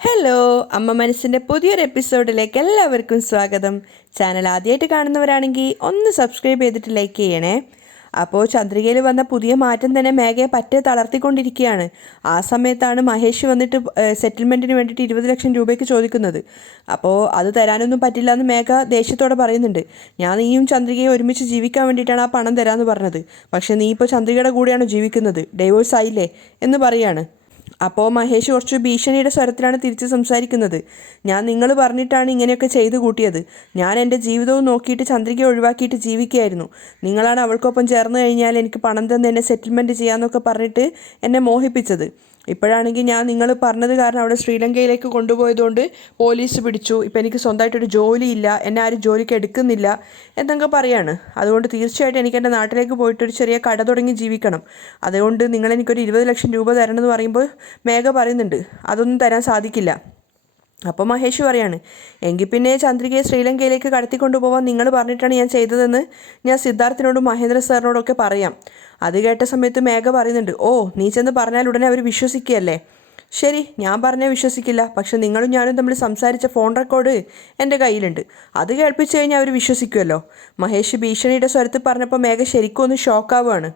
Hello, അമ്മ മനസ്സിൻ്റെ പുതിയൊരു എപ്പിസോഡിലേക്ക് എല്ലാവർക്കും സ്വാഗതം. ചാനൽ ആദ്യമായിട്ട് കാണുന്നവരാണെങ്കിൽ ഒന്ന് സബ്സ്ക്രൈബ് ചെയ്തിട്ട് ലൈക്ക് ചെയ്യണേ. അപ്പോൾ ചന്ദ്രികയിൽ വന്ന പുതിയ മാറ്റം തന്നെ മേഘയെ പറ്റെ തളർത്തിക്കൊണ്ടിരിക്കുകയാണ്. ആ സമയത്താണ് മഹേഷ് വന്നിട്ട് സെറ്റിൽമെൻറ്റിന് വേണ്ടിയിട്ട് 20 ലക്ഷം രൂപയ്ക്ക് ചോദിക്കുന്നത്. അപ്പോൾ അത് തരാനൊന്നും പറ്റില്ല എന്ന് മേഘ ദേഷ്യത്തോടെ പറയുന്നുണ്ട്. ഞാൻ നീയും ചന്ദ്രികയും ഒരുമിച്ച് ജീവിക്കാൻ വേണ്ടിയിട്ടാണ് ആ പണം തരാമെന്ന് പറഞ്ഞത്. പക്ഷേ നീ ഇപ്പോൾ ചന്ദ്രികയുടെ കൂടെയാണ് ജീവിക്കുന്നത്, ഡൈവോഴ്സ് ആയില്ലേ എന്ന് പറയാണ്. അപ്പോൾ മഹേഷ് കുറച്ച് ഭീഷണിയുടെ സ്വരത്തിലാണ് തിരിച്ച് സംസാരിക്കുന്നത്. ഞാൻ നിങ്ങൾ പറഞ്ഞിട്ടാണ് ഇങ്ങനെയൊക്കെ ചെയ്തു കൂട്ടിയത്. ഞാൻ എൻ്റെ ജീവിതവും നോക്കിയിട്ട് ചന്ദ്രികയെ ഒഴിവാക്കിയിട്ട് ജീവിക്കുകയായിരുന്നു. നിങ്ങളാണ് അവൾക്കൊപ്പം ചേർന്ന് കഴിഞ്ഞാൽ എനിക്ക് പണം തന്ന് എന്നെ സെറ്റിൽമെൻറ്റ് ചെയ്യാമെന്നൊക്കെ പറഞ്ഞിട്ട് എന്നെ മോഹിപ്പിച്ചത്. ഇപ്പോഴാണെങ്കിൽ ഞാൻ നിങ്ങൾ പറഞ്ഞത് കാരണം അവിടെ ശ്രീലങ്കയിലേക്ക് കൊണ്ടുപോയതുകൊണ്ട് പോലീസ് പിടിച്ചു. ഇപ്പം എനിക്ക് സ്വന്തമായിട്ടൊരു ജോലിയില്ല, എന്നെ ആരും ജോലിക്ക് എടുക്കുന്നില്ല എന്നൊക്കെ പറയാണ്. അതുകൊണ്ട് തീർച്ചയായിട്ടും എനിക്ക് എൻ്റെ നാട്ടിലേക്ക് പോയിട്ടൊരു ചെറിയ കട തുടങ്ങി ജീവിക്കണം. അതുകൊണ്ട് നിങ്ങളെനിക്കൊരു 20 ലക്ഷം രൂപ തരണമെന്ന് പറയുമ്പോൾ മേഘ പറയുന്നുണ്ട് അതൊന്നും തരാൻ സാധിക്കില്ല. അപ്പോൾ മഹേഷ് പറയാണ്, എങ്കിൽ പിന്നെ ചന്ദ്രികയെ ശ്രീലങ്കയിലേക്ക് കടത്തിക്കൊണ്ടുപോകാൻ നിങ്ങൾ പറഞ്ഞിട്ടാണ് ഞാൻ ചെയ്തതെന്ന് ഞാൻ സിദ്ധാർത്ഥിനോടും മഹേന്ദ്ര സാറിനോടൊക്കെ പറയാം. അത് കേട്ട സമയത്ത് മേഘ പറയുന്നുണ്ട്, ഓ നീ ചെന്ന് പറഞ്ഞാൽ ഉടനെ അവർ വിശ്വസിക്കുകയല്ലേ. ശരി, ഞാൻ പറഞ്ഞാൽ വിശ്വസിക്കില്ല, പക്ഷെ നിങ്ങളും ഞാനും തമ്മിൽ സംസാരിച്ച ഫോൺ റെക്കോർഡ് എൻ്റെ കയ്യിലുണ്ട്, അത് കേൾപ്പിച്ചു കഴിഞ്ഞാൽ അവർ വിശ്വസിക്കുമല്ലോ. മഹേഷ് ഭീഷണിയുടെ സ്വരത്തിൽ പറഞ്ഞപ്പോൾ മേഘ ശരിക്കും ഒന്ന് ഷോക്കാവുകയാണ്.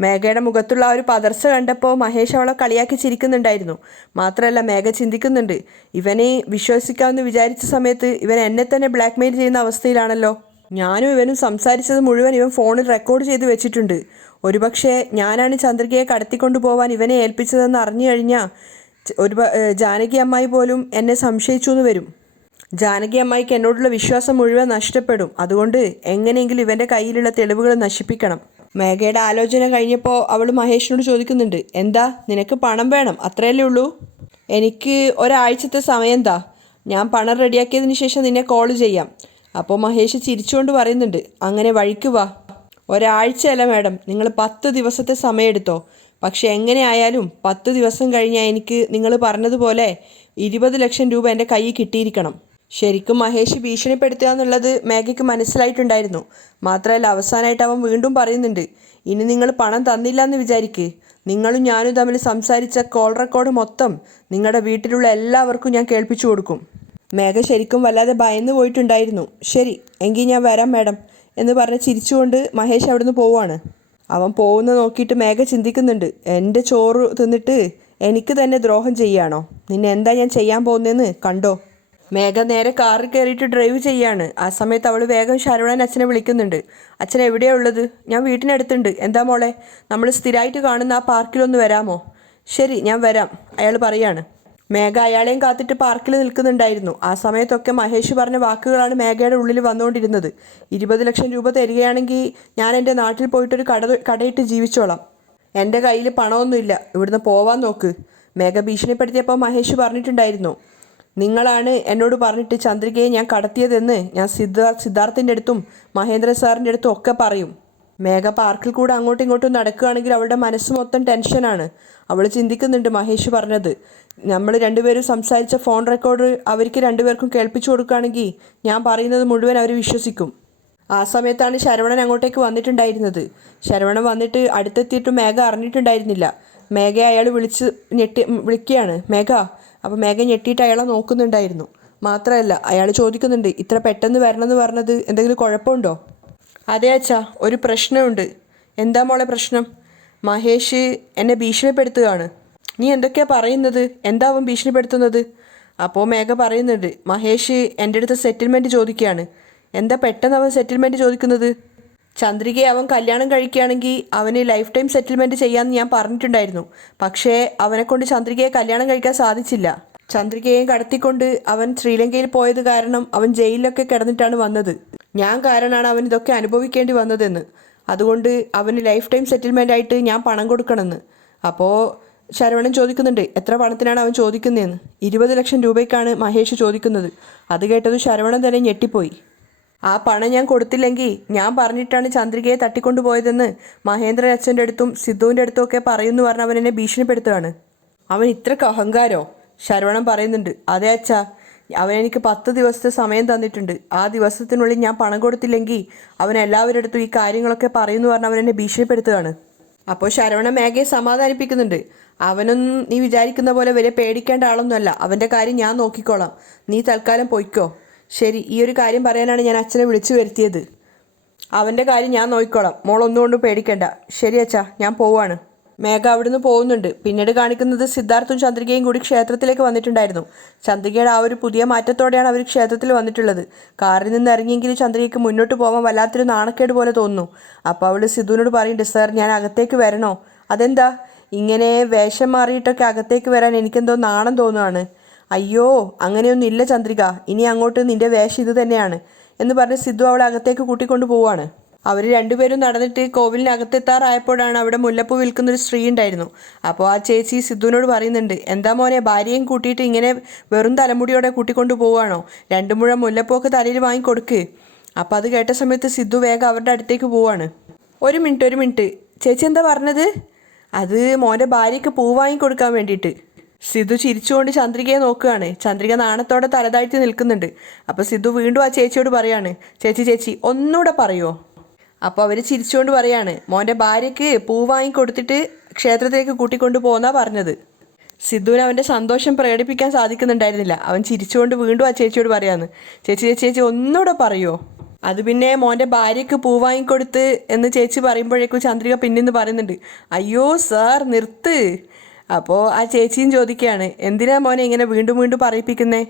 മേഘയുടെ മുഖത്തുള്ള ആ ഒരു പതർച്ച കണ്ടപ്പോൾ മഹേഷ് അവളെ കളിയാക്കി ചിരിക്കുന്നുണ്ടായിരുന്നു. മാത്രമല്ല മേഘ ചിന്തിക്കുന്നുണ്ട്, ഇവനെ വിശ്വസിക്കാമെന്ന് വിചാരിച്ച സമയത്ത് ഇവൻ എന്നെ തന്നെ ബ്ലാക്ക് മെയിൽ ചെയ്യുന്ന അവസ്ഥയിലാണല്ലോ. ഞാനും ഇവനും സംസാരിച്ചത് മുഴുവൻ ഇവൻ ഫോണിൽ റെക്കോർഡ് ചെയ്ത് വെച്ചിട്ടുണ്ട്. ഒരുപക്ഷെ ഞാനാണ് ചന്ദ്രികയെ കടത്തിക്കൊണ്ടു പോകാൻ ഇവനെ ഏൽപ്പിച്ചതെന്ന് അറിഞ്ഞു കഴിഞ്ഞാൽ ജാനകി അമ്മായി പോലും എന്നെ സംശയിച്ചു എന്ന് വരും. ജാനകി അമ്മായിക്ക് എന്നോടുള്ള വിശ്വാസം മുഴുവൻ നഷ്ടപ്പെടും. അതുകൊണ്ട് എങ്ങനെയെങ്കിലും ഇവൻ്റെ കയ്യിലുള്ള തെളിവുകൾ നശിപ്പിക്കണം. മേഘയുടെ ആലോചന കഴിഞ്ഞപ്പോൾ അവൾ മഹേഷിനോട് ചോദിക്കുന്നുണ്ട്, എന്താ നിനക്ക് പണം വേണം, അത്രയല്ലേ ഉള്ളൂ? എനിക്ക് ഒരാഴ്ചത്തെ സമയം താ, ഞാൻ പണം റെഡിയാക്കിയതിന് ശേഷം നിന്നെ കോൾ ചെയ്യാം. അപ്പോൾ മഹേഷ് ചിരിച്ചുകൊണ്ട് പറയുന്നുണ്ട്, അങ്ങനെ വഴിക്ക് വാ. ഒരാഴ്ചയല്ല മാഡം, നിങ്ങൾ 10 ദിവസത്തെ സമയം എടുത്തോ. പക്ഷെ എങ്ങനെ ആയാലും 10 ദിവസം കഴിഞ്ഞാൽ എനിക്ക് നിങ്ങൾ പറഞ്ഞതുപോലെ 20 ലക്ഷം രൂപ എൻ്റെ കയ്യിൽ കിട്ടിയിരിക്കണം. ശരിക്കും മഹേഷ് ഭീഷണിപ്പെടുത്തുക എന്നുള്ളത് മേഘയ്ക്ക് മനസ്സിലായിട്ടുണ്ടായിരുന്നു. മാത്രമല്ല അവസാനമായിട്ട് അവൻ വീണ്ടും പറയുന്നുണ്ട്, ഇനി നിങ്ങൾ പണം തന്നില്ല എന്ന് വിചാരിക്ക്, നിങ്ങളും ഞാനും തമ്മിൽ സംസാരിച്ച കോൾ റെക്കോർഡ് മൊത്തം നിങ്ങളുടെ വീട്ടിലുള്ള എല്ലാവർക്കും ഞാൻ കേൾപ്പിച്ചു കൊടുക്കും. മേഘ ശരിക്കും വല്ലാതെ ഭയന്ന് പോയിട്ടുണ്ടായിരുന്നു. ശരി എങ്കിൽ ഞാൻ വരാം മാഡം എന്ന് പറഞ്ഞ് ചിരിച്ചുകൊണ്ട് മഹേഷ് അവിടുന്ന് പോവുകയാണ്. അവൻ പോകുന്ന നോക്കിയിട്ട് മേഘ ചിന്തിക്കുന്നുണ്ട്, എൻ്റെ ചോറ് തിന്നിട്ട് എനിക്ക് തന്നെ ദ്രോഹം ചെയ്യുകയാണോ? നിന്നെ എന്താ ഞാൻ ചെയ്യാൻ പോകുന്നതെന്ന് കണ്ടോ. മേഘ നേരെ കാറിൽ കയറിയിട്ട് ഡ്രൈവ് ചെയ്യാണ്. ആ സമയത്ത് അവൾ വേഗം ശരവണൻ അച്ഛനെ വിളിക്കുന്നുണ്ട്. അച്ഛൻ എവിടെയാണ് ഉള്ളത്? ഞാൻ വീട്ടിനടുത്തുണ്ട്. എന്താ മോളെ, നമ്മൾ സ്ഥിരമായിട്ട് കാണുന്ന ആ പാർക്കിലൊന്ന് വരാമോ? ശരി ഞാൻ വരാം, അയാൾ പറയാണ്. മേഘ അയാളെയും കാത്തിട്ട് പാർക്കിൽ നിൽക്കുന്നുണ്ടായിരുന്നു. ആ സമയത്തൊക്കെ മഹേഷ് പറഞ്ഞ വാക്കുകളാണ് മേഘയുടെ ഉള്ളിൽ വന്നുകൊണ്ടിരുന്നത്. 20 ലക്ഷം രൂപ തരികയാണെങ്കിൽ ഞാൻ എൻ്റെ നാട്ടിൽ പോയിട്ടൊരു കടയിട്ട് ജീവിച്ചോളാം. എൻ്റെ കയ്യിൽ പണമൊന്നുമില്ല, ഇവിടുന്ന് പോവാൻ നോക്ക്. മേഘ ഭീഷണിപ്പെടുത്തിയപ്പോൾ മഹേഷ് പറഞ്ഞിട്ടുണ്ടായിരുന്നു, നിങ്ങളാണ് എന്നോട് പറഞ്ഞിട്ട് ചന്ദ്രികയെ ഞാൻ കടത്തിയതെന്ന് ഞാൻ സിദ്ധാർത്ഥിൻ്റെ അടുത്തും മഹേന്ദ്ര സാറിൻ്റെ അടുത്തും ഒക്കെ പറയും. മേഘ പാർക്കിൽ കൂടെ അങ്ങോട്ടും ഇങ്ങോട്ടും നടക്കുകയാണെങ്കിൽ അവളുടെ മനസ്സ് മൊത്തം ടെൻഷനാണ്. അവൾ ചിന്തിക്കുന്നുണ്ട്, മഹേഷ് പറഞ്ഞത് നമ്മൾ രണ്ടുപേരും സംസാരിച്ച ഫോൺ റെക്കോർഡ് അവർക്ക് രണ്ടുപേർക്കും കേൾപ്പിച്ചു കൊടുക്കുകയാണെങ്കിൽ ഞാൻ പറയുന്നത് മുഴുവൻ അവർ വിശ്വസിക്കും. ആ സമയത്താണ് ശരവണൻ അങ്ങോട്ടേക്ക് വന്നിട്ടുണ്ടായിരുന്നത്. ശരവണൻ വന്നിട്ട് അടുത്തെത്തിയിട്ടും മേഘ അറിഞ്ഞിട്ടുണ്ടായിരുന്നില്ല. മേഘയെ അയാൾ വിളിക്കുകയാണ്, മേഘ. അപ്പോൾ മേഘ ഞെട്ടിയിട്ട് അയാളെ നോക്കുന്നുണ്ടായിരുന്നു. മാത്രമല്ല അയാൾ ചോദിക്കുന്നുണ്ട്, ഇത്ര പെട്ടെന്ന് വരണമെന്ന് പറഞ്ഞത് എന്തെങ്കിലും കുഴപ്പമുണ്ടോ? അതെ അച്ഛാ, ഒരു പ്രശ്നമുണ്ട്. എന്താ മോളെ പ്രശ്നം? മഹേഷ് എന്നെ ഭീഷണിപ്പെടുത്തുകയാണ്. നീ എന്തൊക്കെയാണ് പറയുന്നത്? എന്താ അവൻ ഭീഷണിപ്പെടുത്തുന്നത്? അപ്പോൾ മേഘ പറയുന്നുണ്ട്, മഹേഷ് എൻ്റെ അടുത്ത് സെറ്റിൽമെൻറ്റ് ചോദിക്കുകയാണ്. എന്താ പെട്ടെന്ന് അവൻ സെറ്റിൽമെൻറ്റ് ചോദിക്കുന്നത്? ചന്ദ്രികയെ അവൻ കല്യാണം കഴിക്കുകയാണെങ്കിൽ അവന് ലൈഫ് ടൈം സെറ്റിൽമെൻറ്റ് ചെയ്യാമെന്ന് ഞാൻ പറഞ്ഞിട്ടുണ്ടായിരുന്നു. പക്ഷേ അവനെക്കൊണ്ട് ചന്ദ്രികയെ കല്യാണം കഴിക്കാൻ സാധിച്ചില്ല. ചന്ദ്രികയെ കടത്തിക്കൊണ്ട് അവൻ ശ്രീലങ്കയിൽ പോയത് കാരണം അവൻ ജയിലിലൊക്കെ കിടന്നിട്ടാണ് വന്നത്. ഞാൻ കാരണമാണ് അവൻ ഇതൊക്കെ അനുഭവിക്കേണ്ടി വന്നതെന്ന്. അതുകൊണ്ട് അവന് ലൈഫ് ടൈം സെറ്റിൽമെൻ്റ് ആയിട്ട് ഞാൻ പണം കൊടുക്കണമെന്ന്. അപ്പോൾ ശരവണൻ ചോദിക്കുന്നുണ്ട്, എത്ര പണത്തിനാണ് അവൻ ചോദിക്കുന്നതെന്ന്. 20 ലക്ഷം രൂപയ്ക്കാണ് മഹേഷ് ചോദിക്കുന്നത്. അത് കേട്ടത് ശരവണൻ തന്നെ ഞെട്ടിപ്പോയി. ആ പണം ഞാൻ കൊടുത്തില്ലെങ്കിൽ ഞാൻ പറഞ്ഞിട്ടാണ് ചന്ദ്രികയെ തട്ടിക്കൊണ്ടുപോയതെന്ന് മഹേന്ദ്രൻ അച്ഛൻ്റെ അടുത്തും സിദ്ധുവിൻ്റെ അടുത്തും ഒക്കെ പറയുമെന്ന് പറഞ്ഞ് അവൻ എന്നെ ഭീഷണിപ്പെടുത്തുകയാണ്. അവൻ ഇത്രയ്ക്ക് അഹങ്കാരോ? ശരവണൻ പറയുന്നുണ്ട്, അതെ അച്ഛാ, അവൻ എനിക്ക് 10 ദിവസത്തെ സമയം തന്നിട്ടുണ്ട്. ആ ദിവസത്തിനുള്ളിൽ ഞാൻ പണം കൊടുത്തില്ലെങ്കിൽ അവൻ എല്ലാവരുടെ അടുത്തും ഈ കാര്യങ്ങളൊക്കെ പറയുമെന്ന് പറഞ്ഞ് അവൻ എന്നെ ഭീഷണിപ്പെടുത്തുകയാണ്. അപ്പോൾ ശരവണൻ മേഘയെ സമാധാനിപ്പിക്കുന്നുണ്ട്. അവനൊന്നും നീ വിചാരിക്കുന്ന പോലെ വലിയ പേടിക്കേണ്ട ആളൊന്നുമല്ല. അവൻ്റെ കാര്യം ഞാൻ നോക്കിക്കോളാം. നീ തൽക്കാലം പൊയ്ക്കോ. ശരി, ഈ ഒരു കാര്യം പറയാനാണ് ഞാൻ അച്ഛനെ വിളിച്ചു വരുത്തിയത്. അവൻ്റെ കാര്യം ഞാൻ നോക്കിക്കോളാം. മോളൊന്നുകൊണ്ടും പേടിക്കേണ്ട. ശരി അച്ഛാ, ഞാൻ പോവാണ്. മേഘ അവിടുന്ന് പോകുന്നുണ്ട്. പിന്നീട് കാണിക്കുന്നത് സിദ്ധാർത്ഥും ചന്ദ്രികയും കൂടി ക്ഷേത്രത്തിലേക്ക് വന്നിട്ടുണ്ടായിരുന്നു. ചന്ദ്രികയുടെ ആ ഒരു പുതിയ മാറ്റത്തോടെയാണ് അവർ ക്ഷേത്രത്തിൽ വന്നിട്ടുള്ളത്. കാറിൽ നിന്ന് ഇറങ്ങിയെങ്കിലും ചന്ദ്രികയ്ക്ക് മുന്നോട്ട് പോകാൻ വല്ലാത്തൊരു നാണക്കേട് പോലെ തോന്നുന്നു. അപ്പോൾ അവൾ സിദ്ധുവിനോട് പറയുന്നുണ്ട്, സാർ ഞാൻ അകത്തേക്ക് വരണോ? അതെന്താ ഇങ്ങനെ വേഷം മാറിയിട്ടൊക്കെ അകത്തേക്ക് വരാൻ എനിക്കെന്തോ നാണം തോന്നുകയാണ്. അയ്യോ അങ്ങനെയൊന്നും ഇല്ല ചന്ദ്രിക, ഇനി അങ്ങോട്ട് നിന്റെ വേഷം ഇത് തന്നെയാണ് എന്ന് പറഞ്ഞ് സിദ്ധു അവളെ അകത്തേക്ക് കൂട്ടിക്കൊണ്ട് പോവാണ്. അവർ രണ്ടുപേരും നടന്നിട്ട് കോവിലിനകത്തെത്താറായപ്പോഴാണ് അവിടെ മുല്ലപ്പൂ വിൽക്കുന്നൊരു സ്ത്രീ ഉണ്ടായിരുന്നു. അപ്പോൾ ആ ചേച്ചി സിദ്ധുവിനോട് പറയുന്നുണ്ട്, എന്താ മോനെ ഭാര്യയും കൂട്ടിയിട്ട് ഇങ്ങനെ വെറും തലമുടിയോടെ കൂട്ടിക്കൊണ്ട് പോവുകയാണോ? 2 മുഴം മുല്ലപ്പൂക്ക് തലയിൽ വാങ്ങിക്കൊടുക്ക്. അപ്പോൾ അത് കേട്ട സമയത്ത് സിദ്ധു വേഗം അവരുടെ അടുത്തേക്ക് പോവാണ്. ഒരു മിനിറ്റ് ചേച്ചി എന്താ പറഞ്ഞത്? അത് മോൻ്റെ ഭാര്യയ്ക്ക് പൂ വാങ്ങിക്കൊടുക്കാൻ വേണ്ടിയിട്ട്. സിദ്ധു ചിരിച്ചുകൊണ്ട് ചന്ദ്രികയെ നോക്കുകയാണ്. ചന്ദ്രിക നാണത്തോടെ തലതാഴ്ത്തി നിൽക്കുന്നുണ്ട്. അപ്പോൾ സിദ്ധു വീണ്ടും ആ ചേച്ചിയോട് പറയാണ്, ചേച്ചി ഒന്നുകൂടെ പറയുമോ? അപ്പോൾ അവർ ചിരിച്ചുകൊണ്ട് പറയാണ്, മോൻ്റെ ഭാര്യയ്ക്ക് പൂ വാങ്ങിക്കൊടുത്തിട്ട് ക്ഷേത്രത്തിലേക്ക് കൂട്ടിക്കൊണ്ടു പോകുന്നാ പറഞ്ഞത്. സിദ്ധുവിന് അവൻ്റെ സന്തോഷം പ്രകടിപ്പിക്കാൻ സാധിക്കുന്നുണ്ടായിരുന്നില്ല. അവൻ ചിരിച്ചുകൊണ്ട് വീണ്ടും ആ ചേച്ചിയോട് പറയാന്ന്, ചേച്ചി ഒന്നുകൂടെ പറയുമോ? അത് പിന്നെ മോൻ്റെ ഭാര്യയ്ക്ക് പൂ വാങ്ങിക്കൊടുത്ത് എന്ന് ചേച്ചി പറയുമ്പോഴേക്കും ചന്ദ്രിക പിന്നിന്ന് പറയുന്നുണ്ട്, അയ്യോ സാർ നിർത്ത്. അപ്പോൾ ആ ചേച്ചിയും ചോദിക്കുകയാണ്, എന്തിനാ മോനെ ഇങ്ങനെ വീണ്ടും പറയിപ്പിക്കുന്നേ?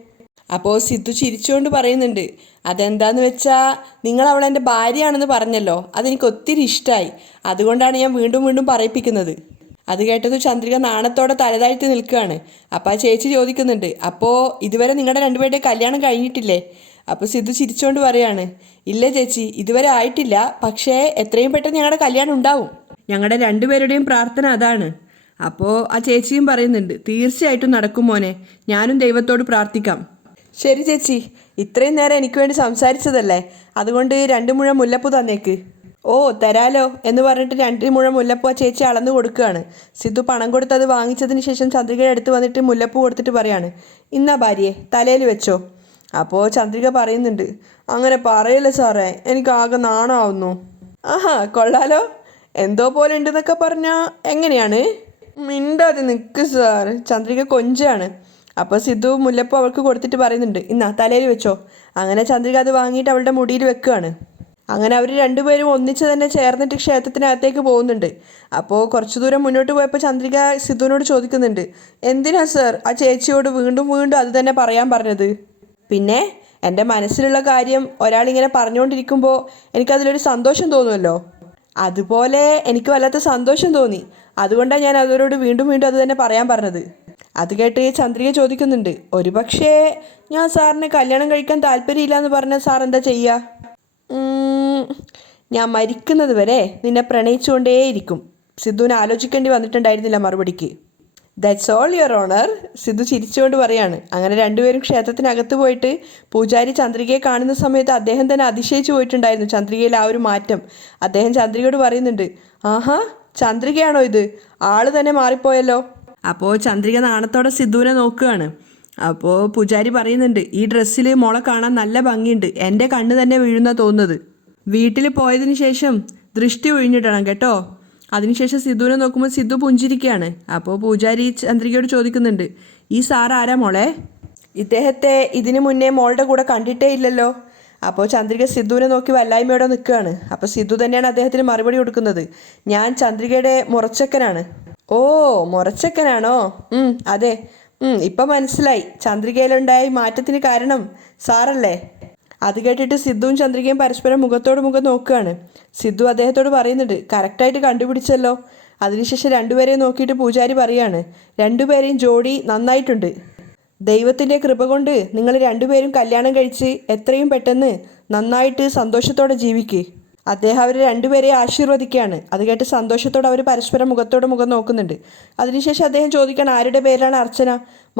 അപ്പോൾ സിദ്ധു ചിരിച്ചുകൊണ്ട് പറയുന്നുണ്ട്, അതെന്താന്ന് വെച്ചാൽ നിങ്ങൾ അവളെൻ്റെ ഭാര്യയാണെന്ന് പറഞ്ഞല്ലോ, അതെനിക്ക് ഒത്തിരി ഇഷ്ടമായി, അതുകൊണ്ടാണ് ഞാൻ വീണ്ടും പറയിപ്പിക്കുന്നത്. അത് കേട്ടത് ചന്ദ്രിക നാണത്തോടെ തലതാഴ്ത്തി നിൽക്കുകയാണ്. അപ്പോൾ ആ ചേച്ചി ചോദിക്കുന്നുണ്ട്, അപ്പോൾ ഇതുവരെ നിങ്ങളുടെ രണ്ടുപേരുടെയും കല്യാണം കഴിഞ്ഞിട്ടില്ലേ? അപ്പോൾ സിദ്ധു ചിരിച്ചുകൊണ്ട് പറയാണ്, ഇല്ല ചേച്ചി ഇതുവരെ ആയിട്ടില്ല, പക്ഷേ എത്രയും പെട്ടെന്ന് ഞങ്ങളുടെ കല്യാണം ഉണ്ടാവും. ഞങ്ങളുടെ രണ്ടുപേരുടെയും പ്രാർത്ഥന അതാണ്. അപ്പോൾ ആ ചേച്ചിയും പറയുന്നുണ്ട്, തീർച്ചയായിട്ടും നടക്കും മോനെ, ഞാനും ദൈവത്തോട് പ്രാർത്ഥിക്കാം. ശരി ചേച്ചി, ഇത്രയും നേരം എനിക്ക് വേണ്ടി സംസാരിച്ചതല്ലേ, അതുകൊണ്ട് 2 മുഴം മുല്ലപ്പൂ തന്നേക്ക്. ഓ തരാലോ എന്ന് പറഞ്ഞിട്ട് 2 മുഴം മുല്ലപ്പൂ ആ ചേച്ചി അളന്നു കൊടുക്കുകയാണ്. സിദ്ധു പണം കൊടുത്ത് അത് വാങ്ങിച്ചതിന് ശേഷം ചന്ദ്രികയുടെ അടുത്ത് വന്നിട്ട് മുല്ലപ്പൂ കൊടുത്തിട്ട് പറയാണ്, ഇന്നാ ഭാര്യയെ തലയിൽ വെച്ചോ. അപ്പോൾ ചന്ദ്രിക പറയുന്നുണ്ട്, അങ്ങനെ പറയല്ലേ സാറേ, എനിക്ക് ആകെ നാണാവുന്നു. ആഹാ കൊള്ളാലോ, എന്തോ പോലെ ഉണ്ടെന്നൊക്കെ പറഞ്ഞാൽ എങ്ങനെയാണ്? മിണ്ടാതെ നിൽക്ക് സാർ. ചന്ദ്രിക കൊഞ്ചാണ്. അപ്പോൾ സിദ്ധു മുല്ലപ്പൂ അവൾക്ക് കൊടുത്തിട്ട് പറയുന്നുണ്ട്, ഇന്നാ തലയിൽ വെച്ചോ. അങ്ങനെ ചന്ദ്രിക അത് വാങ്ങിയിട്ട് അവളുടെ മുടിയിൽ വെക്കുകയാണ്. അങ്ങനെ അവർ രണ്ടുപേരും ഒന്നിച്ച് തന്നെ ചേർന്നിട്ട് ക്ഷേത്രത്തിനകത്തേക്ക് പോകുന്നുണ്ട്. അപ്പോൾ കുറച്ചു ദൂരം മുന്നോട്ട് പോയപ്പോൾ ചന്ദ്രിക സിദ്ധുവിനോട് ചോദിക്കുന്നുണ്ട്, എന്തിനാ സാർ ആ ചേച്ചിയോട് വീണ്ടും അത് തന്നെ പറയാൻ പറഞ്ഞത്? പിന്നെ എൻ്റെ മനസ്സിലുള്ള കാര്യം ഒരാളിങ്ങനെ പറഞ്ഞുകൊണ്ടിരിക്കുമ്പോൾ എനിക്കതിലൊരു സന്തോഷം തോന്നുമല്ലോ, അതുപോലെ എനിക്ക് വല്ലാത്ത സന്തോഷം തോന്നി, അതുകൊണ്ടാണ് ഞാൻ അവരോട് വീണ്ടും അത് തന്നെ പറയാൻ പറഞ്ഞത്. അത് കേട്ട് ചന്ദ്രിക ചോദിക്കുന്നുണ്ട്, ഒരു പക്ഷേ ഞാൻ സാറിന് കല്യാണം കഴിക്കാൻ താല്പര്യമില്ല എന്ന് പറഞ്ഞാൽ സാർ എന്താ ചെയ്യുക? ഞാൻ മരിക്കുന്നത് വരെ നിന്നെ പ്രണയിച്ചുകൊണ്ടേയിരിക്കും. സിദ്ധുവിനെ ആലോചിക്കേണ്ടി വന്നിട്ടുണ്ടായിരുന്നില്ല മറുപടിക്ക്. That's all your honour. Sidhu ചിരിച്ചുകൊണ്ട് പറയാണ്. അങ്ങനെ രണ്ടുപേരും ക്ഷേത്രത്തിനകത്ത് പോയിട്ട് പൂജാരി ചന്ദ്രികയെ കാണുന്ന സമയത്ത് അദ്ദേഹം തന്നെ അതിശയിച്ചു പോയിട്ടുണ്ടായിരുന്നു ചന്ദ്രികയിൽ ആ ഒരു മാറ്റം. അദ്ദേഹം ചന്ദ്രികയോട് പറയുന്നുണ്ട്, ആഹാ ചന്ദ്രികയാണോ ഇത്? ആള് തന്നെ മാറിപ്പോയല്ലോ. അപ്പോൾ ചന്ദ്രിക നാണത്തോടെ സിദ്ധുവിനെ നോക്കുകയാണ്. അപ്പോൾ പൂജാരി പറയുന്നുണ്ട്, ഈ ഡ്രസ്സിൽ മോളെ കാണാൻ നല്ല ഭംഗിയുണ്ട്, എൻ്റെ കണ്ണ് തന്നെ വീഴുന്ന തോന്നുന്നത്. വീട്ടിൽ പോയതിന് ശേഷം ദൃഷ്ടി ഒഴിഞ്ഞിടണം കേട്ടോ. അതിനുശേഷം സിദ്ധുവിനെ നോക്കുമ്പോൾ സിദ്ധു പുഞ്ചിരിക്കുകയാണ്. അപ്പോൾ പൂജാരി ചന്ദ്രികയോട് ചോദിക്കുന്നുണ്ട്, ഈ സാർ ആരാ മോളെ? ഇദ്ദേഹത്തെ ഇതിനു മുന്നേ മോളുടെ കൂടെ കണ്ടിട്ടേ ഇല്ലല്ലോ. അപ്പോൾ ചന്ദ്രിക സിദ്ധുവിനെ നോക്കി വല്ലായ്മയോടെ നിൽക്കുകയാണ്. അപ്പോൾ സിദ്ധു തന്നെയാണ് അദ്ദേഹത്തിന് മറുപടി കൊടുക്കുന്നത്, ഞാൻ ചന്ദ്രികയുടെ മുറച്ചക്കനാണ്. ഓ മുറച്ചക്കനാണോ? അതെ, ഇപ്പം മനസ്സിലായി. ചന്ദ്രികയിലുണ്ടായ മാറ്റത്തിന് കാരണം സാറല്ലേ? അത് കേട്ടിട്ട് സിദ്ധുവും ചന്ദ്രികയും പരസ്പരം മുഖത്തോട് മുഖം നോക്കുകയാണ്. സിദ്ധു അദ്ദേഹത്തോട് പറയുന്നുണ്ട്, കറക്റ്റായിട്ട് കണ്ടുപിടിച്ചല്ലോ. അതിനുശേഷം രണ്ടുപേരെയും നോക്കിയിട്ട് പൂജാരി പറയാണ്, രണ്ടുപേരെയും ജോഡി നന്നായിട്ടുണ്ട്. ദൈവത്തിൻ്റെ കൃപ കൊണ്ട് നിങ്ങൾ രണ്ടുപേരും കല്യാണം കഴിച്ച് എത്രയും പെട്ടെന്ന് നന്നായിട്ട് സന്തോഷത്തോടെ ജീവിക്കുക. അദ്ദേഹം അവർ രണ്ടുപേരെയും ആശീർവദിക്കുകയാണ്. അത് കേട്ട് സന്തോഷത്തോടെ അവർ പരസ്പരം മുഖത്തോട് മുഖം നോക്കുന്നുണ്ട്. അതിനുശേഷം അദ്ദേഹം ചോദിക്കാൻ, ആരുടെ പേരിലാണ് അർച്ചന?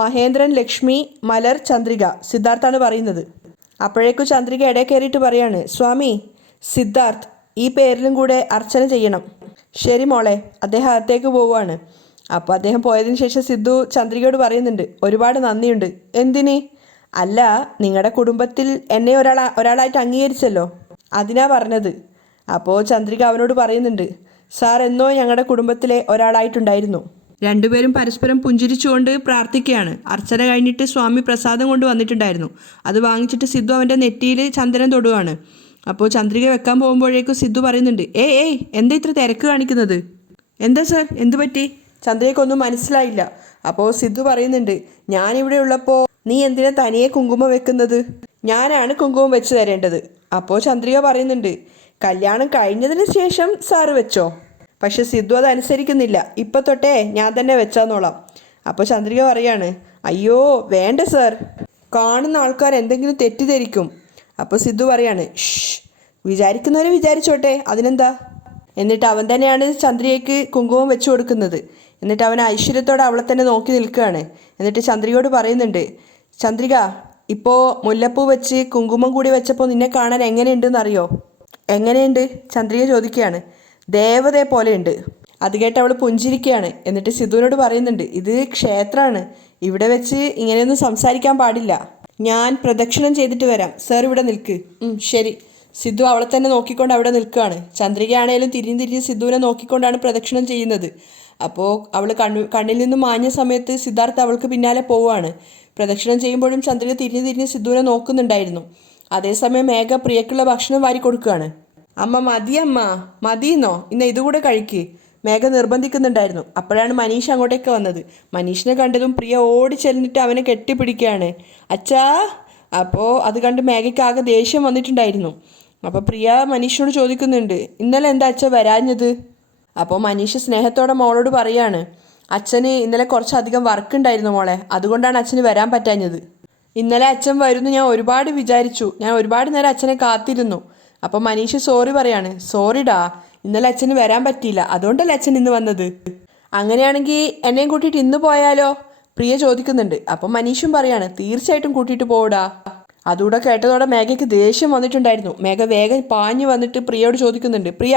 മഹേന്ദ്രൻ, ലക്ഷ്മി, മലർ, ചന്ദ്രിക. സിദ്ധാർത്ഥാണ് പറയുന്നത്. അപ്പോഴേക്കും ചന്ദ്രിക ഇടയിൽ കയറിയിട്ട് പറയാണ്, സ്വാമി സിദ്ധാർത്ഥ്, ഈ പേരിലും കൂടെ അർച്ചന ചെയ്യണം. ശരി മോളെ. അദ്ദേഹം അകത്തേക്ക് പോവുകയാണ്. അപ്പോൾ അദ്ദേഹം പോയതിന് ശേഷം സിദ്ധു ചന്ദ്രികയോട് പറയുന്നുണ്ട്, ഒരുപാട് നന്ദിയുണ്ട്. എന്തിന്? അല്ല, നിങ്ങളുടെ കുടുംബത്തിൽ എന്നെ ഒരാളായിട്ട് അംഗീകരിച്ചല്ലോ, അതിനാ പറഞ്ഞത്. അപ്പോൾ ചന്ദ്രിക അവനോട് പറയുന്നുണ്ട്, സാർ എന്നോ ഞങ്ങളുടെ കുടുംബത്തിലെ ഒരാളായിട്ടുണ്ടായിരുന്നു. രണ്ടുപേരും പരസ്പരം പുഞ്ചിരിച്ചുകൊണ്ട് പ്രാർത്ഥിക്കുകയാണ്. അർച്ചന കഴിഞ്ഞിട്ട് സ്വാമി പ്രസാദം കൊണ്ട് വന്നിട്ടുണ്ടായിരുന്നു. അത് വാങ്ങിച്ചിട്ട് സിദ്ധു അവൻ്റെ നെറ്റിയിൽ ചന്ദനം തൊടുകയാണ്. അപ്പോൾ ചന്ദ്രിക വെക്കാൻ പോകുമ്പോഴേക്കും സിദ്ധു പറയുന്നുണ്ട്, ഏയ് എന്താ ഇത്ര തിരക്ക് കാണിക്കുന്നത്? എന്താ സർ, എന്തു പറ്റി? ചന്ദ്രികയ്ക്കൊന്നും മനസ്സിലായില്ല. അപ്പോൾ സിദ്ധു പറയുന്നുണ്ട്, ഞാനിവിടെ ഉള്ളപ്പോൾ നീ എന്തിനാ തനിയെ കുങ്കുമം വെക്കുന്നത്? ഞാനാണ് കുങ്കുമം വെച്ച് തരേണ്ടത്. അപ്പോൾ ചന്ദ്രിക പറയുന്നുണ്ട്, കല്യാണം കഴിഞ്ഞതിന് ശേഷം സാറ് വെച്ചോ. പക്ഷെ സിദ്ധു അത് അനുസരിക്കുന്നില്ല. ഇപ്പം തൊട്ടേ ഞാൻ തന്നെ വെച്ചാന്നോളാം. അപ്പോൾ ചന്ദ്രിക പറയാണ്, അയ്യോ വേണ്ട സർ, കാണുന്ന ആൾക്കാർ എന്തെങ്കിലും തെറ്റിദ്ധരിക്കും. അപ്പോൾ സിദ്ധു പറയാണ്, വിചാരിക്കുന്നവർ വിചാരിച്ചോട്ടെ, അതിനെന്താ. എന്നിട്ട് അവൻ തന്നെയാണ് ചന്ദ്രികയ്ക്ക് കുങ്കുമം വെച്ചു കൊടുക്കുന്നത്. എന്നിട്ട് അവൻ ഐശ്വര്യത്തോടെ അവളെ തന്നെ നോക്കി നിൽക്കുകയാണ്. എന്നിട്ട് ചന്ദ്രികയോട് പറയുന്നുണ്ട്, ചന്ദ്രിക, ഇപ്പോൾ മുല്ലപ്പൂ വെച്ച് കുങ്കുമം കൂടി വെച്ചപ്പോൾ നിന്നെ കാണാൻ എങ്ങനെയുണ്ടെന്നറിയോ? എങ്ങനെയുണ്ട്? ചന്ദ്രിക ചോദിക്കുകയാണ്. ദേവതയെ പോലെയുണ്ട്. അത് കേട്ട് അവൾ പുഞ്ചിരിക്കുകയാണ്. എന്നിട്ട് സിദ്ധുവിനോട് പറയുന്നുണ്ട്, ഇത് ക്ഷേത്രമാണ്, ഇവിടെ വെച്ച് ഇങ്ങനെയൊന്നും സംസാരിക്കാൻ പാടില്ല. ഞാൻ പ്രദക്ഷിണം ചെയ്തിട്ട് വരാം, സാർ ഇവിടെ നിൽക്ക്. ശരി. സിദ്ധു അവളെ തന്നെ നോക്കിക്കൊണ്ട് അവിടെ നിൽക്കുകയാണ്. ചന്ദ്രികയാണേലും തിരിഞ്ഞ് സിദ്ധുവിനെ നോക്കിക്കൊണ്ടാണ് പ്രദക്ഷിണം ചെയ്യുന്നത്. അപ്പോൾ അവൾ കണ്ണിൽ നിന്ന് മാഞ്ഞ സമയത്ത് സിദ്ധാർത്ഥ അവൾക്ക് പിന്നാലെ പോവുകയാണ്. പ്രദക്ഷിണം ചെയ്യുമ്പോഴും ചന്ദ്രിക തിരിഞ്ഞ് സിദ്ധുവിനെ നോക്കുന്നുണ്ടായിരുന്നു. അതേസമയം മേഘ പ്രിയക്കുള്ള ഭക്ഷണം വാരി കൊടുക്കുകയാണ്. അമ്മ മതിയെന്നോ, ഇന്ന് ഇതുകൂടെ കഴിക്ക്. മേഘ നിർബന്ധിക്കുന്നുണ്ടായിരുന്നു. അപ്പോഴാണ് മനീഷ് അങ്ങോട്ടേക്ക് വന്നത്. മനീഷിനെ കണ്ടതും പ്രിയ ഓടി ചെല്ലിട്ട് അവനെ കെട്ടിപ്പിടിക്കുകയാണ്. അച്ഛാ. അപ്പോൾ അത് കണ്ട് മേഘയ്ക്ക് ആകെ ദേഷ്യം വന്നിട്ടുണ്ടായിരുന്നു. അപ്പോൾ പ്രിയ മനീഷിനോട് ചോദിക്കുന്നുണ്ട്, ഇന്നലെ എന്താ അച്ഛൻ വരാഞ്ഞത്? അപ്പോൾ മനീഷ് സ്നേഹത്തോടെ മോളോട് പറയാണ്, അച്ഛന് ഇന്നലെ കുറച്ചധികം വർക്ക് ഉണ്ടായിരുന്നു മോളെ, അതുകൊണ്ടാണ് അച്ഛന് വരാൻ പറ്റാഞ്ഞത്. ഇന്നലെ അച്ഛൻ വരുന്നു ഞാൻ ഒരുപാട് വിചാരിച്ചു, ഞാൻ ഒരുപാട് നേരം അച്ഛനെ കാത്തിരുന്നു. അപ്പോൾ മനീഷ് സോറി പറയാണ്. സോറിടാ, ഇന്നലെ അച്ഛന് വരാൻ പറ്റിയില്ല, അതുകൊണ്ടല്ലേ അച്ഛൻ ഇന്ന് വന്നത്. അങ്ങനെയാണെങ്കിൽ എന്നെയും കൂട്ടിയിട്ട് ഇന്ന് പോയാലോ? പ്രിയ ചോദിക്കുന്നുണ്ട്. അപ്പം മനീഷും പറയാണ്, തീർച്ചയായിട്ടും കൂട്ടിയിട്ട് പോടാ. അതുകൂടെ കേട്ടതോടെ മേഘയ്ക്ക് ദേഷ്യം വന്നിട്ടുണ്ടായിരുന്നു. മേഘ വേഗം പാഞ്ഞു വന്നിട്ട് പ്രിയയോട് ചോദിക്കുന്നുണ്ട്, പ്രിയ,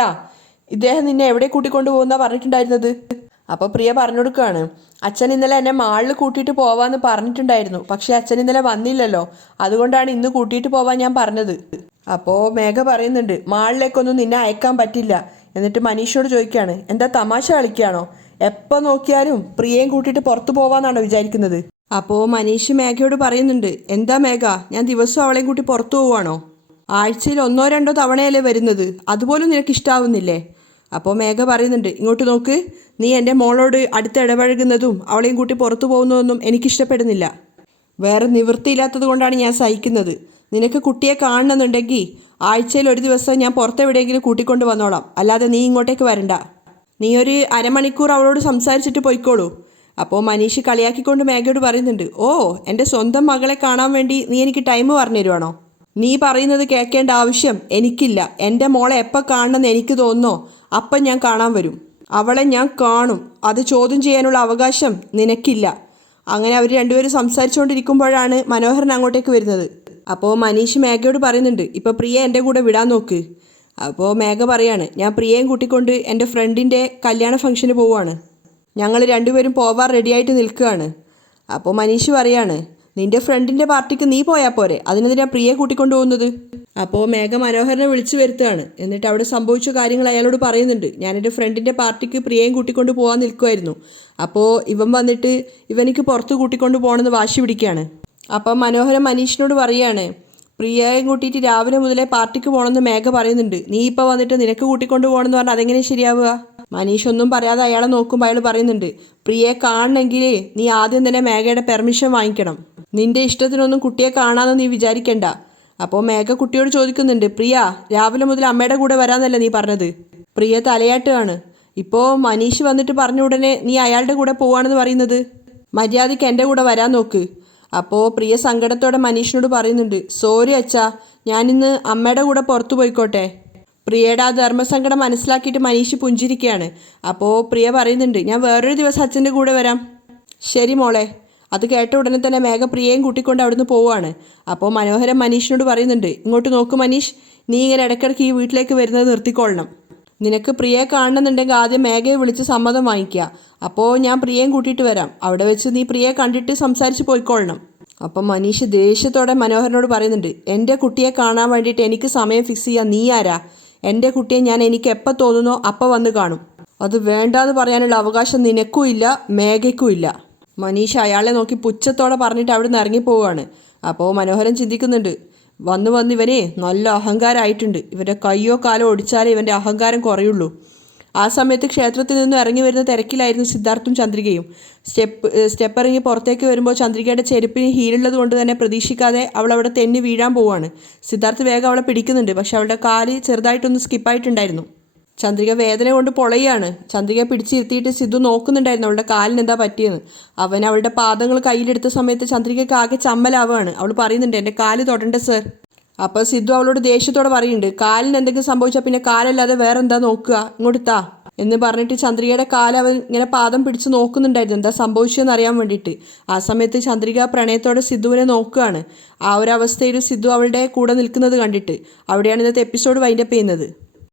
ഇദ്ദേഹം നിന്നെ എവിടെ കൂട്ടിക്കൊണ്ടു പോകുന്ന പറഞ്ഞിട്ടുണ്ടായിരുന്നത്? അപ്പോൾ പ്രിയ പറഞ്ഞു കൊടുക്കുകയാണ്, അച്ഛൻ ഇന്നലെ എന്നെ മാളിൽ കൂട്ടിയിട്ട് പോവാന്ന് പറഞ്ഞിട്ടുണ്ടായിരുന്നു, പക്ഷേ അച്ഛൻ ഇന്നലെ വന്നില്ലല്ലോ, അതുകൊണ്ടാണ് ഇന്ന് കൂട്ടിയിട്ട് പോവാൻ ഞാൻ പറഞ്ഞത്. അപ്പോൾ മേഘ പറയുന്നുണ്ട്, മാളിലേക്കൊന്നും നിന്നെ അയക്കാൻ പറ്റില്ല. എന്നിട്ട് മനീഷോട് ചോദിക്കുകയാണ്, എന്താ തമാശ കളിക്കുകയാണോ? എപ്പോൾ നോക്കിയാലും പ്രിയയും കൂട്ടിയിട്ട് പുറത്തു പോവാന്നാണോ വിചാരിക്കുന്നത്? അപ്പോൾ മനീഷ് മേഘയോട് പറയുന്നുണ്ട്, എന്താ മേഘ, ഞാൻ ദിവസവും അവളെയും കൂട്ടി പുറത്തു പോവാണോ? ആഴ്ചയിൽ 1-2 തവണയല്ലേ വരുന്നത്, അതുപോലും നിനക്ക് ഇഷ്ടാവുന്നില്ലേ? അപ്പോൾ മേഘ പറയുന്നുണ്ട്, ഇങ്ങോട്ട് നോക്ക്, നീ എൻ്റെ മോളോട് അടുത്ത് ഇടപഴകുന്നതും അവളെയും കൂട്ടി പുറത്തു പോകുന്നതൊന്നും എനിക്കിഷ്ടപ്പെടുന്നില്ല. വേറെ നിവൃത്തിയില്ലാത്തത് കൊണ്ടാണ് ഞാൻ സഹിക്കുന്നത്. നിനക്ക് കുട്ടിയെ കാണണമെന്നുണ്ടെങ്കിൽ ആഴ്ചയിൽ ഒരു ദിവസം ഞാൻ പുറത്തെവിടെയെങ്കിലും കൂട്ടിക്കൊണ്ട് വന്നോളാം, അല്ലാതെ നീ ഇങ്ങോട്ടേക്ക് വരണ്ട. നീ ഒരു അരമണിക്കൂർ അവളോട് സംസാരിച്ചിട്ട് പോയിക്കോളൂ. അപ്പോൾ മനീഷ് കളിയാക്കിക്കൊണ്ട് മേഘയോട് പറയുന്നുണ്ട്, ഓ, എൻ്റെ സ്വന്തം മകളെ കാണാൻ വേണ്ടി നീ എനിക്ക് ടൈം പറഞ്ഞു തരുവാണോ? നീ പറയുന്നത് കേൾക്കേണ്ട ആവശ്യം എനിക്കില്ല. എൻ്റെ മോളെ എപ്പോൾ കാണണമെന്ന് എനിക്ക് തോന്നുന്നോ അപ്പം ഞാൻ കാണാൻ വരും. അവളെ ഞാൻ കാണും. അത് ചോദ്യം ചെയ്യാനുള്ള അവകാശം നിനക്കില്ല. അങ്ങനെ അവർ രണ്ടുപേരും സംസാരിച്ചുകൊണ്ടിരിക്കുമ്പോഴാണ് മനോഹരൻ അങ്ങോട്ടേക്ക് വരുന്നത്. അപ്പോൾ മനീഷ് മേഘയോട് പറയുന്നുണ്ട്, ഇപ്പോൾ പ്രിയ എൻ്റെ കൂടെ വിടാൻ നോക്ക്. അപ്പോൾ മേഘ പറയാണ്, ഞാൻ പ്രിയയും കൂട്ടിക്കൊണ്ട് എൻ്റെ ഫ്രണ്ടിൻ്റെ കല്യാണ ഫംഗ്ഷന് പോവുകയാണ്. ഞങ്ങൾ രണ്ടുപേരും പോവാൻ റെഡിയായിട്ട് നിൽക്കുകയാണ്. അപ്പോൾ മനീഷ് പറയാണ്, നിൻ്റെ ഫ്രണ്ടിൻ്റെ പാർട്ടിക്ക് നീ പോയാൽ പോരെ, അതിനെതിരെ പ്രിയയെ കൂട്ടിക്കൊണ്ടു പോകുന്നത്? അപ്പോൾ മേഘ മനോഹരനെ വിളിച്ചു വരുത്തുകയാണ്. എന്നിട്ട് അവിടെ സംഭവിച്ച കാര്യങ്ങൾ അയാളോട് പറയുന്നുണ്ട്. ഞാൻ എൻ്റെ ഫ്രണ്ടിൻ്റെ പാർട്ടിക്ക് പ്രിയയും കൂട്ടിക്കൊണ്ട് പോകാൻ നിൽക്കുമായിരുന്നു. അപ്പോൾ ഇവൻ വന്നിട്ട് ഇവനിക്ക് പുറത്ത് കൂട്ടിക്കൊണ്ട് പോകണമെന്ന് വാശി പിടിക്കുകയാണ്. അപ്പം മനോഹരൻ മനീഷിനോട് പറയുകയാണ്, പ്രിയയും കൂട്ടിയിട്ട് രാവിലെ മുതലേ പാർട്ടിക്ക് പോകണമെന്ന് മേഘ പറയുന്നുണ്ട്. നീ ഇപ്പോൾ വന്നിട്ട് നിനക്ക് കൂട്ടിക്കൊണ്ട് പോകണമെന്ന് പറഞ്ഞാൽ അതെങ്ങനെ ശരിയാവുക? മനീഷ് ഒന്നും പറയാതെ അയാളെ നോക്കുമ്പോൾ അയാൾ പറയുന്നുണ്ട്, പ്രിയയെ കാണണമെങ്കിൽ നീ ആദ്യം തന്നെ മേഘയുടെ പെർമിഷൻ വാങ്ങിക്കണം. നിന്റെ ഇഷ്ടത്തിനൊന്നും കുട്ടിയെ കാണാമെന്ന് നീ വിചാരിക്കണ്ട. അപ്പോൾ മേഘ കുട്ടിയോട് ചോദിക്കുന്നുണ്ട്, പ്രിയ, രാവിലെ മുതൽ അമ്മയുടെ കൂടെ വരാമെന്നല്ല നീ പറഞ്ഞത്? പ്രിയ തലയാട്ടുകയാണ്. ഇപ്പോൾ മനീഷ് വന്നിട്ട് പറഞ്ഞ ഉടനെ നീ അയാളുടെ കൂടെ പോവാണെന്ന് പറയുന്നത്? മര്യാദയ്ക്ക് എൻ്റെ കൂടെ വരാൻ നോക്ക്. അപ്പോൾ പ്രിയ സങ്കടത്തോടെ മനീഷിനോട് പറയുന്നുണ്ട്, സോറി അച്ഛാ, ഞാനിന്ന് അമ്മയുടെ കൂടെ പുറത്തു പോയിക്കോട്ടെ. പ്രിയയുടെ ആ ധർമ്മസങ്കടം മനസ്സിലാക്കിയിട്ട് മനീഷ് പുഞ്ചിരിക്കുകയാണ്. അപ്പോൾ പ്രിയ പറയുന്നുണ്ട്, ഞാൻ വേറൊരു ദിവസം അച്ഛൻ്റെ കൂടെ വരാം. ശരി മോളെ. അത് കേട്ട ഉടനെ തന്നെ മേഘ പ്രിയയും കൂട്ടിക്കൊണ്ട് അവിടുന്ന് പോവുകയാണ്. അപ്പോൾ മനോഹരൻ മനീഷിനോട് പറയുന്നുണ്ട്, ഇങ്ങോട്ട് നോക്ക് മനീഷ്, നീ ഇങ്ങനെ ഇടയ്ക്കിടയ്ക്ക് ഈ വീട്ടിലേക്ക് വരുന്നത് നിർത്തിക്കൊള്ളണം. നിനക്ക് പ്രിയയെ കാണണമെന്നുണ്ടെങ്കിൽ ആദ്യം മേഘയെ വിളിച്ച് സമ്മതം വാങ്ങിക്കുക. അപ്പോൾ ഞാൻ പ്രിയയും കൂട്ടിയിട്ട് വരാം. അവിടെ വെച്ച് നീ പ്രിയയെ കണ്ടിട്ട് സംസാരിച്ച് പോയിക്കൊള്ളണം. അപ്പം മനീഷ് ദേഷ്യത്തോടെ മനോഹരനോട് പറയുന്നുണ്ട്, എൻ്റെ കുട്ടിയെ കാണാൻ വേണ്ടിയിട്ട് എനിക്ക് സമയം ഫിക്സ് ചെയ്യാൻ നീ ആരാ? എൻ്റെ കുട്ടിയെ ഞാൻ എനിക്ക് എപ്പോൾ തോന്നുന്നോ അപ്പം വന്ന് കാണും. അത് വേണ്ടാന്ന് പറയാനുള്ള അവകാശം നിനക്കും ഇല്ല മേഘയ്ക്കും ഇല്ല. മനീഷ അയാളെ നോക്കി പുച്ഛത്തോടെ പറഞ്ഞിട്ട് അവിടെ നിന്ന് ഇറങ്ങിപ്പോവാണ്. അപ്പോൾ മനോഹരൻ ചിന്തിക്കുന്നുണ്ട്, വന്ന് വന്ന് ഇവനെ നല്ല അഹങ്കാരമായിട്ടുണ്ട്. ഇവൻ്റെ കയ്യോ കാലോ ഒടിച്ചാലേ ഇവൻ്റെ അഹങ്കാരം കുറയുള്ളൂ. ആ സമയത്ത് ക്ഷേത്രത്തിൽ നിന്നും ഇറങ്ങി വരുന്ന തിരക്കിലായിരുന്നു സിദ്ധാർത്ഥും ചന്ദ്രികയും. സ്റ്റെപ്പ് ഇറങ്ങി പുറത്തേക്ക് വരുമ്പോൾ ചന്ദ്രികയുടെ ചെരുപ്പിന് ഹീലുള്ളത് കൊണ്ട് തന്നെ പ്രതീക്ഷിക്കാതെ അവൾ അവിടെ തെന്നി വീഴാൻ പോവാണ്. സിദ്ധാർത്ഥ് വേഗം അവളെ പിടിക്കുന്നുണ്ട്. പക്ഷെ അവളുടെ കാല് ചെറുതായിട്ടൊന്ന് സ്കിപ്പായിട്ടുണ്ടായിരുന്നു. ചന്ദ്രിക വേദന കൊണ്ട് പൊളയാണ്. ചന്ദ്രിക പിടിച്ചിരുത്തിയിട്ട് സിദ്ധു നോക്കുന്നുണ്ടായിരുന്നു അവളുടെ കാലിന് എന്താ പറ്റിയെന്ന്. അവൻ അവളുടെ പാദങ്ങൾ കയ്യിലെടുത്ത സമയത്ത് ചന്ദ്രികയ്ക്ക് ആകെ ചമ്മലാവുകയാണ്. അവൾ പറയുന്നുണ്ട്, എൻ്റെ കാല് തൊടണ്ട സർ. അപ്പോൾ സിദ്ധു അവളോട് ദേഷ്യത്തോടെ പറയുന്നുണ്ട്, കാലിന് എന്തെങ്കിലും സംഭവിച്ചാൽ പിന്നെ കാലല്ലാതെ വേറെ എന്താ നോക്കുക, ഇങ്ങോട്ട് താ എന്ന് പറഞ്ഞിട്ട് ചന്ദ്രികയുടെ കാല് അവൻ ഇങ്ങനെ പാദം പിടിച്ച് നോക്കുന്നുണ്ടായിരുന്നു എന്താ സംഭവിച്ചതെന്ന് അറിയാൻ വേണ്ടിയിട്ട്. ആ സമയത്ത് ചന്ദ്രിക പ്രണയത്തോടെ സിദ്ധുവിനെ നോക്കുകയാണ്. ആ ഒരു അവസ്ഥയിൽ സിദ്ധു അവളുടെ കൂടെ നിൽക്കുന്നത് കണ്ടിട്ട്. അവിടെയാണ് ഇന്നത്തെ എപ്പിസോഡ് വൈൻഡപ്പ് ചെയ്യുന്നത്.